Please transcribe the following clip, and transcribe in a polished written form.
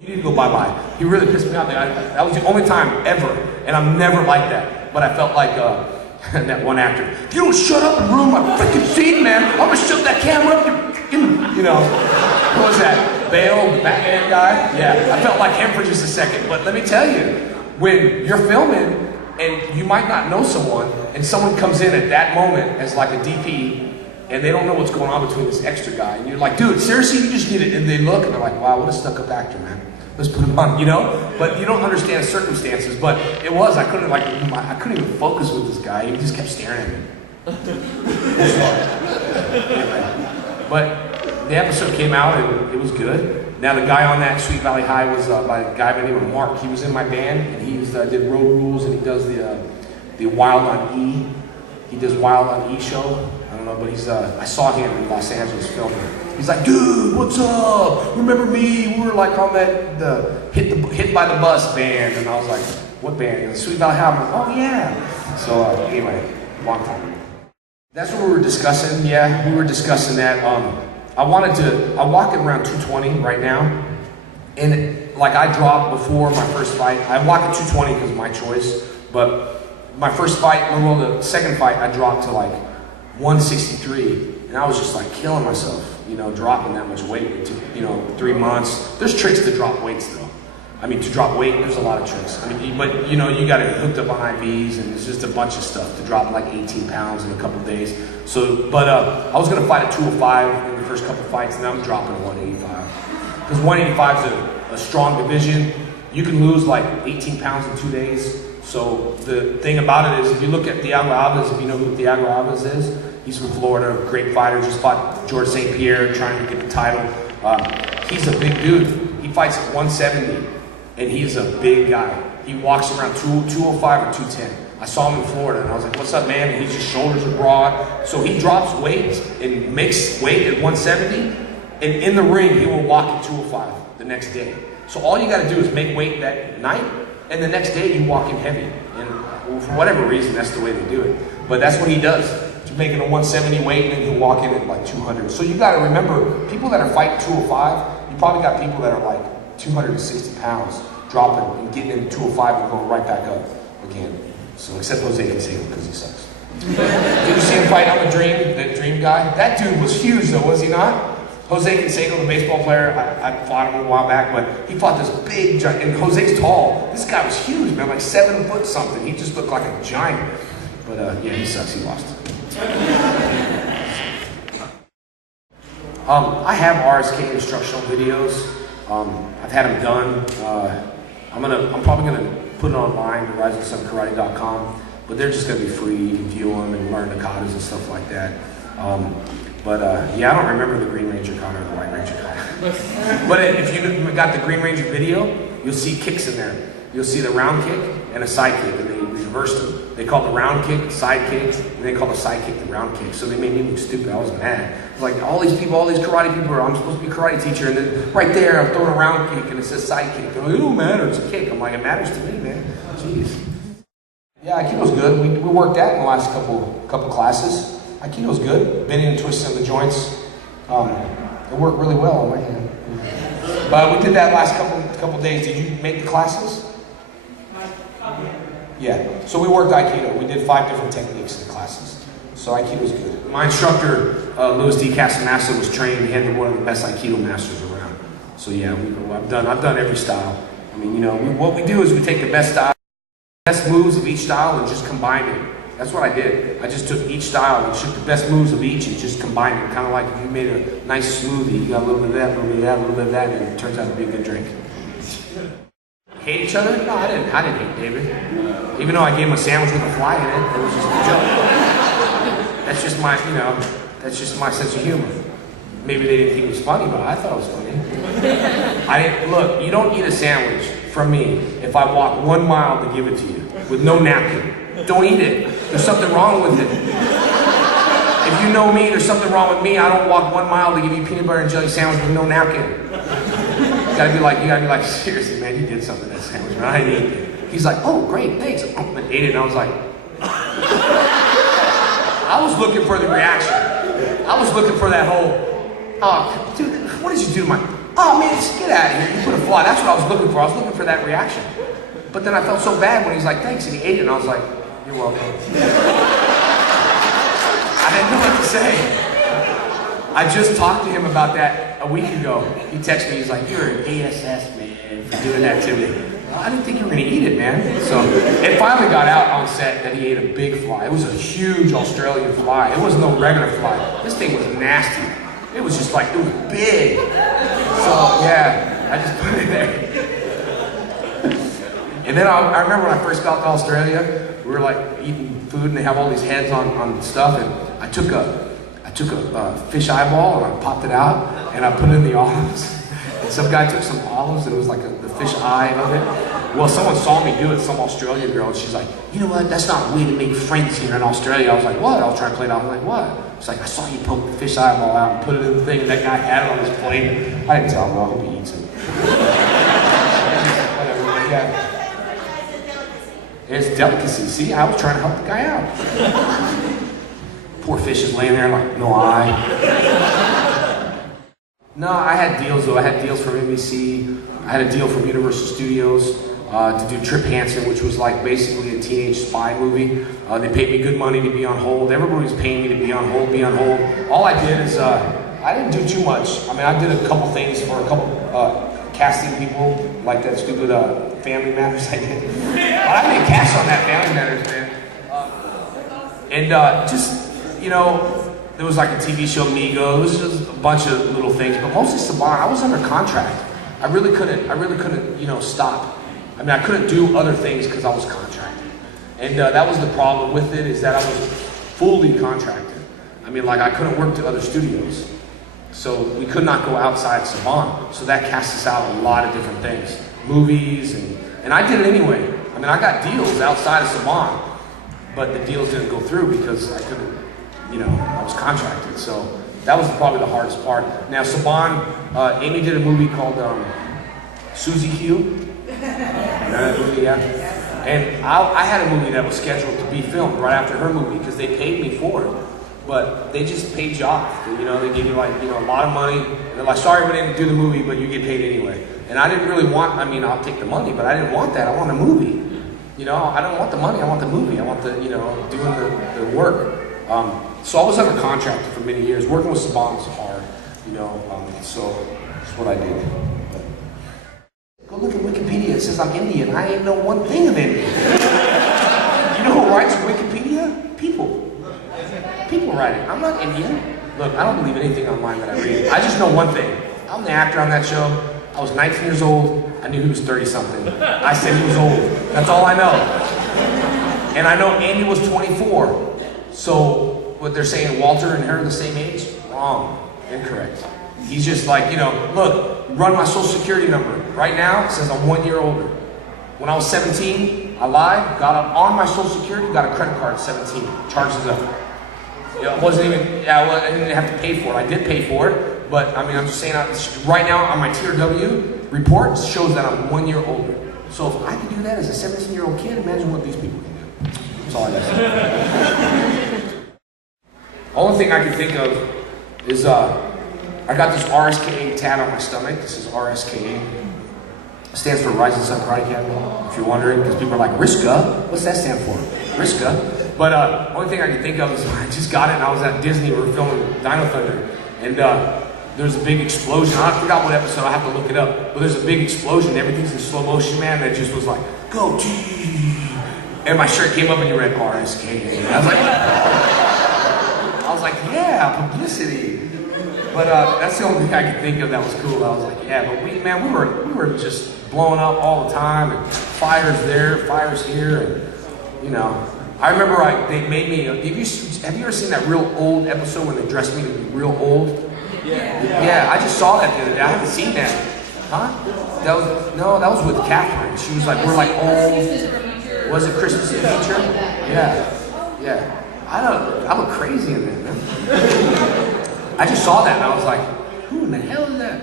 You need to go bye-bye. He really pissed me off. That was the only time ever, and I'm never like that. But I felt like that one actor. If you don't shut up and ruin my freaking scene, man, I'm gonna shut that camera up. You know, who was that? Bale, the Batman guy? Yeah, I felt like him for just a second. But let me tell you, when you're filming and you might not know someone, and someone comes in at that moment as like a DP, and they don't know what's going on between this extra guy, and you're like, dude, seriously, you just need it. And they look and they're like, wow, what a stuck-up actor, man. Let's put him on, you know? But you don't understand circumstances. But it was, I couldn't even focus with this guy. He just kept staring at me. Anyway, but the episode came out and it was good. Now the guy on that Sweet Valley High was by a guy by the name of Mark. He was in my band and he did Road Rules and he does the Wild on E. He does Wild on E show. I don't know, but I saw him in Los Angeles filming. He's like, dude, what's up? Remember me? We were like on the Hit by the Bus band. And I was like, what band? Sweet Valley High. I'm like, oh yeah. So anyway, long time. That's what we were discussing. Yeah, we were discussing that. I walk at around 220 right now. And like I dropped before my first fight. I walk at 220 because of my choice. But my first fight, well, the second fight, I dropped to like 163. And I was just like killing myself, you know, dropping that much weight in 3 months. There's tricks to drop weights though. I mean, to drop weight, there's a lot of tricks. I mean, but you know, you got it hooked up on IVs and it's just a bunch of stuff to drop like 18 pounds in a couple of days. So, but I was gonna fight at 205 in the first couple of fights and I'm dropping to 185. Because 185 is a strong division. You can lose like 18 pounds in 2 days. So the thing about it is, if you look at Thiago Alves, if you know who Thiago Alves is, he's from Florida, great fighter, just fought George St. Pierre, trying to get the title. He's a big dude. He fights at 170, and he's a big guy. He walks around 205 or 210. I saw him in Florida, and I was like, what's up, man? And his shoulders are broad. So he drops weight and makes weight at 170, and in the ring, he will walk at 205 the next day. So all you gotta do is make weight that night, and the next day you walk in heavy. And for whatever reason, that's the way they do it. But that's what he does. He's making a 170 weight and then he'll walk in at like 200. So you gotta remember, people that are fighting 205, you probably got people that are like 260 pounds dropping and getting into 205 and going right back up again. So except Jose Canseco, because he sucks. Did you see him fight on the Dream, that Dream guy? That dude was huge though, was he not? Jose Canseco, the baseball player, I fought him a while back, but he fought this big giant, and Jose's tall. This guy was huge, man, like 7 foot something. He just looked like a giant. But yeah, he sucks, he lost. I have RSK instructional videos. I've had them done. I'm probably gonna put it online to risingsunkarate.com, but they're just gonna be free. You can view them and learn the katas and stuff like that. Yeah, I don't remember the Green Ranger kata or the White Ranger kata. But if you got the Green Ranger video, you'll see kicks in there. You'll see the round kick and a side kick, and they reversed them. They called the round kick side kicks, and they called the side kick the round kick. So they made me look stupid. I was mad. Like all these people, all these karate people, I'm supposed to be a karate teacher, and then right there I'm throwing a round kick, and it says side kick. They're like, it don't matter, it's a kick. I'm like, it matters to me, man. Jeez. Yeah, Aikido's good. We worked that in the last couple classes. Aikido's good. Bending and twisting the joints. It worked really well on my hand. But we did that last couple days. Did you make the classes? Yeah. So we worked Aikido. We did 5 different techniques in the classes. So Aikido's good. My instructor, Louis D. Casamassa, was trained. He had one of the best Aikido masters around. So yeah, I've done every style. I mean, you know, what we do is we take the best style, best moves of each style, and just combine it. That's what I did. I just took each style and took the best moves of each and just combined it. Kind of like if you made a nice smoothie, you got a little bit of that, a little bit of that, a little bit of that, and it turns out to be a good drink. Hate each other? No, I didn't hate David. Even though I gave him a sandwich with a fly in it, it was just a joke. That's just my, you know, that's just my sense of humor. Maybe they didn't think it was funny, but I thought it was funny. Look, you don't eat a sandwich from me if I walk 1 mile to give it to you with no napkin. Don't eat it. There's something wrong with it. If you know me, there's something wrong with me. I don't walk 1 mile to give you peanut butter and jelly sandwich with no napkin. You gotta be like, seriously, man, you did something to that sandwich, man. I didn't eat it. He's like, oh, great, thanks. I ate it, and I was like, I was looking for the reaction. I was looking for that whole, oh, dude, what did you do to my, oh man, just get out of here, you put a fly. That's what I was looking for. I was looking for that reaction. But then I felt so bad when he's like, thanks, and he ate it, and I was like, you're welcome. I didn't know what to say. I just talked to him about that a week ago. He texted me, he's like, you're an ASS, man, for doing that to me. Well, I didn't think you were gonna eat it, man. So it finally got out on set that he ate a big fly. It was a huge Australian fly. It wasn't no regular fly. This thing was nasty. It was just like, it was big. So yeah, I just put it there. And then I remember when I first got to Australia, we were like eating food and they have all these heads on stuff, and I took a fish eyeball and I popped it out and I put it in the olives. And some guy took some olives and it was like the fish eye of it. Well, someone saw me do it, some Australian girl, and she's like, you know what, that's not a way to make friends here in Australia. I was like, what? I was trying to play it off. I'm like, what? It's like, I saw you poke the fish eyeball out and put it in the thing, and that guy had it on his plate. I didn't tell him, I hope he eats it. Whatever, but yeah. It's a delicacy. See, I was trying to help the guy out. Poor fish is laying there like, no eye. No, I had deals though. I had deals from NBC. I had a deal from Universal Studios to do Trip Hansen, which was like basically a teenage spy movie. They paid me good money to be on hold. Everybody was paying me to be on hold, All I did is, I didn't do too much. I mean, I did a couple things for a couple casting people, like that stupid Family Matters I did. But I made cash on that Family Matters, man. And just, you know, there was like a TV show, Migo. It was just a bunch of little things, but mostly Saban. I was under contract. I really couldn't, you know, stop. I mean, I couldn't do other things because I was contracted. And that was the problem with it, is that I was fully contracted. I mean, like I couldn't work to other studios. So we could not go outside Saban. So that cast us out a lot of different things. Movies, and I did it anyway. I mean, I got deals outside of Saban, but the deals didn't go through because I couldn't, you know, I was contracted. So that was probably the hardest part. Now Saban, Amy did a movie called Susie Q. You know that movie, yeah? And I had a movie that was scheduled to be filmed right after her movie because they paid me for it. But they just paid you off. You know, they give you like, you know, a lot of money. And they're like, sorry we didn't do the movie, but you get paid anyway. And I didn't really want, I mean, I'll take the money, but I didn't want that. I want a movie. You know, I don't want the money, I want the movie. I want the, you know, doing the work. So I was under contract for many years. Working with Saban was hard, you know, so that's what I did. Go look at Wikipedia, it says I'm Indian. I ain't know one thing of Indian. You know who writes Wikipedia? People. People write it. I'm not Indian. Look, I don't believe anything online that I read. I just know one thing. I'm the actor on that show. I was 19 years old. I knew he was 30-something. I said he was old. That's all I know. And I know Andy was 24. So what they're saying, Walter and her are the same age? Wrong. Incorrect. He's just like, you know, look, run my social security number. Right now, it says I'm 1 year older. When I was 17, I lied, got up on my social security, got a credit card at 17, charges up. You know, it wasn't even, I didn't have to pay for it. I did pay for it, but I mean, I'm just saying, right now on my Tier W report shows that I'm 1 year older. So if I can do that as a 17-year-old kid, imagine what these people can do. That's all I got to say. Only thing I can think of is, I got this RSKA tat on my stomach. This is RSKA. It stands for Rising Sun Karate Academy, if you're wondering, because people are like, RISCA? What's that stand for? RISCA. But only thing I can think of is I just got it and I was at Disney, we were filming Dino Thunder. And there's a big explosion. I forgot what episode, I have to look it up. But there's a big explosion, everything's in slow motion, man, and it just was like, go, and my shirt came up and you read RSKA. I was like, yeah, publicity. But that's the only thing I could think of that was cool. I was like, yeah, but we were just blowing up all the time, and fires there, fires here, and you know. I remember they made me. Have you ever seen that real old episode when they dressed me to be real old? Yeah. Yeah, I just saw that the other day. I haven't seen that. Huh? That was with Catherine. She was like, we're like old. Was it Christmas in the Future? Yeah. Yeah. I look crazy in that, man. I just saw that and I was like, who in the hell is that?